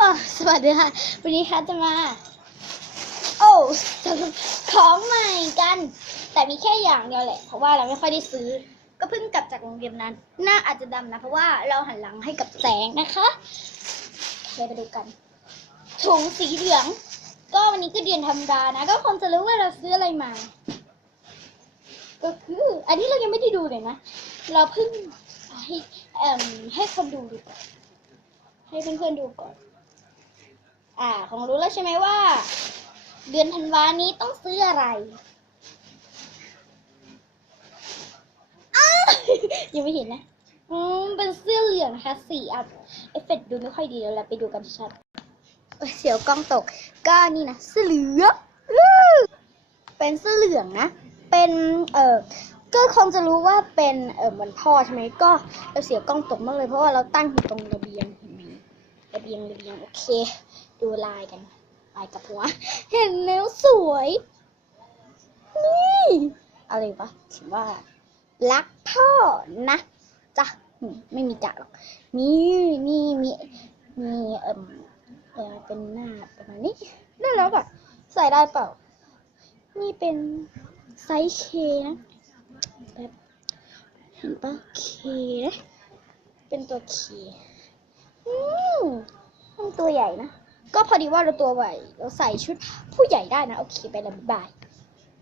อ๋อสวัสดีค่ะ วันนี้ค่ะจะมา โอ้สรุปของใหม่กัน แต่มีแค่อย่างเดียวแหละ เพราะว่าเราไม่ค่อยได้ซื้อ ก็เพิ่งกลับจากโรงเรียนนั้น หน้าอาจจะดำนะ เพราะว่าเราหันหลังให้กับแสงนะคะเคไปดูกัน ถุงสีเหลือง ก็วันนี้ก็เดือนธรรมดานะ ก็คงจะรู้ว่าเราซื้ออะไรมา ก็คือ อันนี้เรายังไม่ได้ดูเลยนะ เราเพิ่งให้ให้คนดูดูก่อนให้เพื่อนๆดูก่อน อ่าคงรู้แล้วใช่ไหมว่า เดือนธันวานี้ต้องซื้ออะไรยังไม่เห็นนะ อืม เป็นเสื้อเหลืองนะคะสีอะเอฟเฟกต์ดูไม่ค่อยดีแล้วเราไปดูกันชัดเสียวกล้องตก ก็นี่นะเสื้อเหลืองเป็นเสื้อเหลืองนะ เป็น เอ่อ ก็คงจะรู้ว่าเป็น เออเหมือนพ่อใช่ไหมก็เราเสียวกล้องตกมากเลยเพราะว่าเราตั้งอยู่ตรงระเบียงเห็นไหมระเบียงระเบียงโอเค ดูลายกันลายกับหัว เห็นแล้วสวย นี่อะไรวะเขียนว่า รักพ่อนะจ้ะไม่มีจ้ะหรอกนี่นี่มีมีเอ่มเออเป็นหน้าประมาณนี้ได้แล้วแบบใส่ได้เปล่า นี่เป็นไซส์เคนะแบบเห็นปะเคนะเป็นตัวเคอืมมันตัวใหญ่นะ ก็พอดีว่าเราตัวใหญ่เราใส่ชุดผู้ใหญ่ได้นะ โอเค ไปแล้วบ๊ายบาย